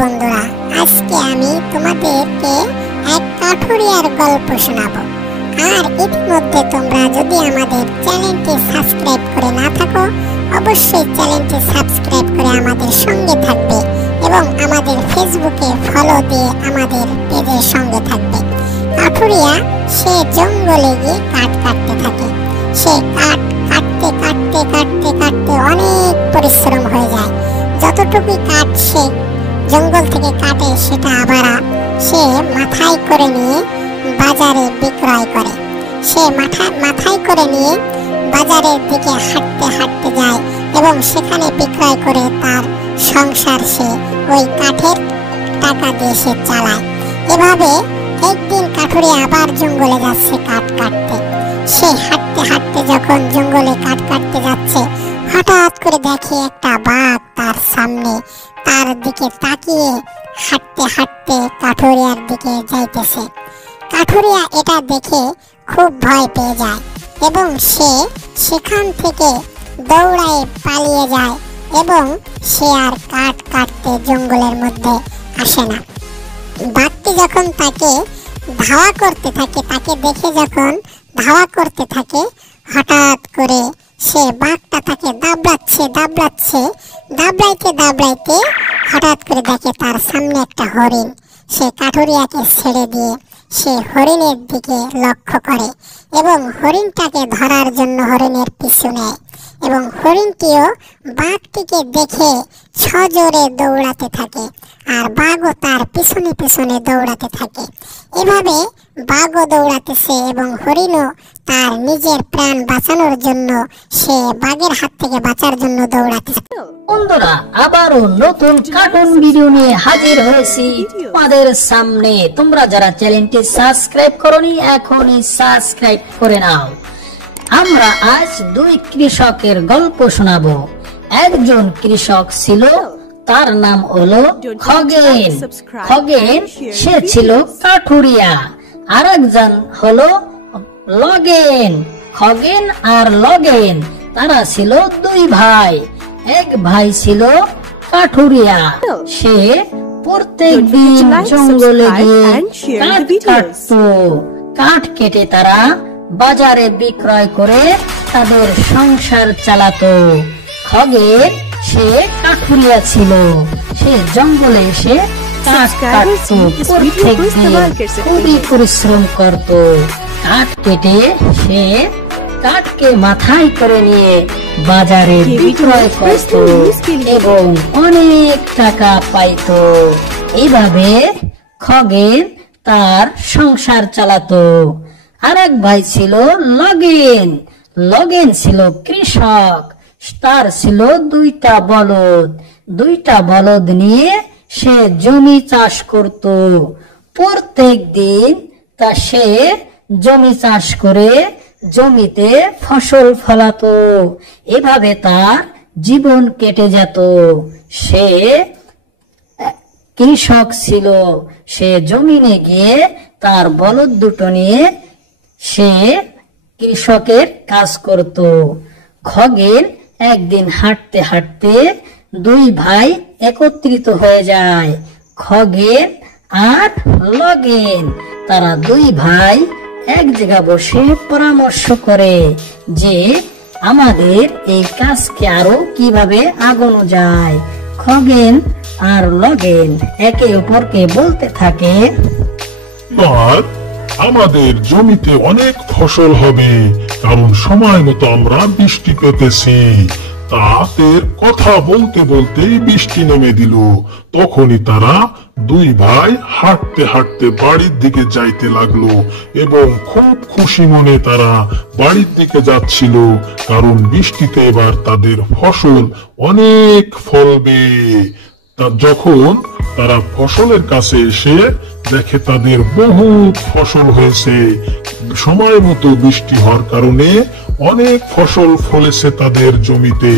বন্ধুরা, আজকে আমি তোমাদেরকে এক কাঠুরিয়ার গল্প শোনাবো। আর ইতিমধ্যে তোমরা যদি আমাদের চ্যানেলটি সাবস্ক্রাইব করে না থাকো, অবশ্যই চ্যানেলটি সাবস্ক্রাইব করে আমাদের সঙ্গে থাকবে এবং আমাদের ফেসবুকে ফলো দিয়ে আমাদের পেজের সঙ্গে থাকবে। কাঠুরিয়া সে জঙ্গলে গিয়ে কাঠ কাটতে থাকে। সে কাঠ কাটতে কাটতে কাটতে কাটতে অনেক পরিশ্রম হয়ে যায়। যতটুকু কাঠ সে জঙ্গল থেকে কাটে সেটা আবার সে মাথায় করে নিয়ে বাজারে বিক্রয় করে। সে মাথায় করে নিয়ে বাজারের দিকে হাঁটতে হাঁটতে যায় এবং সেখানে বিক্রয় করে তার সংসার সে ওই কাঠের টাকা দিয়ে সে চালায়। এভাবে একদিন কাঠুরিয়া আবার জঙ্গলে যাচ্ছে কাঠ কাটতে। সে হাঁটতে হাঁটতে যখন জঙ্গলে কাঠ কাটতে যাচ্ছে, হঠাৎ করে দেখে একটা বাঘ তার সামনে, তার দিকে তাকিয়ে হাঁটতে হাঁটতে কাঠুরিয়ার দিকে যাইতেছে। কাঠুরিয়া এটা দেখে খুব ভয় পেয়ে যায় এবং সে সেখান থেকে দৌড়ায় পালিয়ে যায় এবং সে আর কাঠ কাটতে জঙ্গলের মধ্যে আসে না। বাঘটি যখন তাকে ধাওয়া করতে থাকে, তাকে দেখে যখন ধাওয়া করতে থাকে, হঠাৎ করে সে বাঘটা তাকে দাবড়াইতে হঠাৎ করে দেখে তার সামনে একটা হরিণ। সে কাঠুরিয়াকে ছেড়ে দিয়ে সে হরিণের দিকে লক্ষ্য করে এবং হরিণটাকে ধরার জন্য হরিণের পিছু নেয় এবং হরিণটিও বাঘটিকে দেখে সজোরে দৌড়াতে থাকে আর বাঘও তার পিছনে পিছনে দৌড়াতে থাকে। এভাবে বাঘও দৌড়াতেছে এবং হরিণও তার নিজের প্রাণ বাঁচানোর জন্য সে বাঘের হাত থেকে বাঁচার জন্য দৌড়াতেছে। বন্ধুরা, আবারও নতুন কার্টুন ভিডিও নিয়ে হাজির হয়েছি তোমাদের সামনে। তোমরা যারা চ্যানেলটি সাবস্ক্রাইব করোনি, এখনই সাবস্ক্রাইব করে নাও। আমরা আজ দুই কৃষকের গল্প শোনাবো। একজন কৃষক ছিল, তার নাম হলো খগেন। খগেন সে ছিল কাঠুরিয়া। আর একজন হলো লগেন। খগেন আর লগেন তারা ছিল দুই ভাই। এক ভাই ছিল কাঠুরিয়া, সে প্রত্যেক দিন জঙ্গলে গিয়ে কাঠ কাটতো। কাঠ কেটে তারা বাজারে বিক্রয় করে তাদের সংসার চালাতো। খগেন সে কাঠুরিয়া ছিল, সে জঙ্গলে এসে কাঠ কাটতো, প্রত্যেক দিন খুবই পরিশ্রম করত। কাঠ কেটে সে কাঠকে মাথায় করে নিয়ে বাজারে বিক্রয় করত এবং অনেক টাকা পাইত। এইভাবে খগেন তার সংসার চালাতো। আর এক ভাই ছিল লগেন। লগেন ছিল কৃষক, তার ছিল দুইটা বলদ নিয়ে সে জমি চাষ করত। প্রত্যেক দিন তা সে জমি চাষ করে জমিতে ফসল ফলাতো। এভাবে তার জীবন কেটে যেত। সে কৃষক ছিল, সে জমিনে গিয়ে তার বলদ দুটো নিয়ে সে কৃষকের কাজ করত। খগেন একদিন হাঁটতে হাঁটতে দুই ভাই একত্রিত হয়ে যায়, খগেন আর লগেন। তারা দুই ভাই এক জায়গা বসে পরামর্শ করে যে আমাদের এই কাজকে আরো কিভাবে আগানো যায়। খগেন আর লগেন একে অপরকে বলতে থাকে, আমাদের জমিতে অনেক ফসল হবে, কারণ সময় মতো আমরা বৃষ্টি পেতেছি। তাদের কথা বলতে বলতেই বৃষ্টি নেমে দিল। তখনই তারা দুই ভাই হাঁটতে হাঁটতে বাড়ির দিকে যাইতে লাগলো এবং খুব খুশি মনে তারা বাড়ির দিকে যাচ্ছিল, কারণ বৃষ্টিতে এবার তাদের ফসল অনেক ফলবে। যখন তারা ফসলের কাছে এসে দেখে তাদের বহুত ফসল হয়েছে, সময় মতো বৃষ্টি হওয়ার কারণে অনেক ফসল ফলেছে তাদের জমিতে।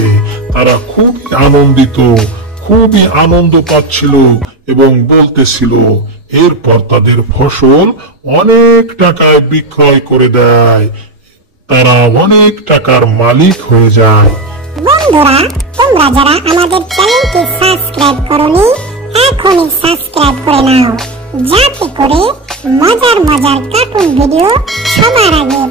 তারা খুবই আনন্দ পাচ্ছিল এবং বলতেছিল। এরপর তাদের ফসল অনেক টাকায় বিক্রয় করে দেয়, তারা অনেক টাকার মালিক হয়ে যায়। বন্ধুরা, তোমরা যারা আমাদের চ্যানেলটি সাবস্ক্রাইব করোনি, এখনই যাতে করে মজার মজার কার্টুন ভিডিও সবার আগে